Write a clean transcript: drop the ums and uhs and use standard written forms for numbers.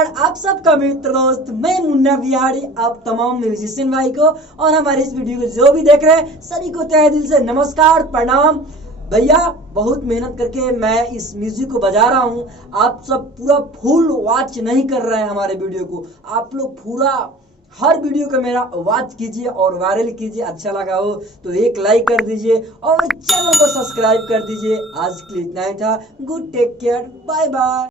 नमस्कार आप सबका मित्र दोस्त मैं मुन्ना बिहारी आप तमाम म्यूजिशियन भाई को और हमारे इस वीडियो को जो भी देख रहे हैं सभी को तहे दिल से नमस्कार प्रणाम। भैया बहुत मेहनत करके मैं इस म्यूजिक को बजा रहा हूँ। आप सब पूरा फुल वॉच नहीं कर रहे हैं हमारे वीडियो को। आप लोग पूरा हर वीडियो को मेरा वॉच कीजिए और वायरल कीजिए। अच्छा लगा हो तो एक लाइक कर दीजिए और चैनल को सब्सक्राइब कर दीजिए। आज के लिए इतना ही था। Good take care bye bye.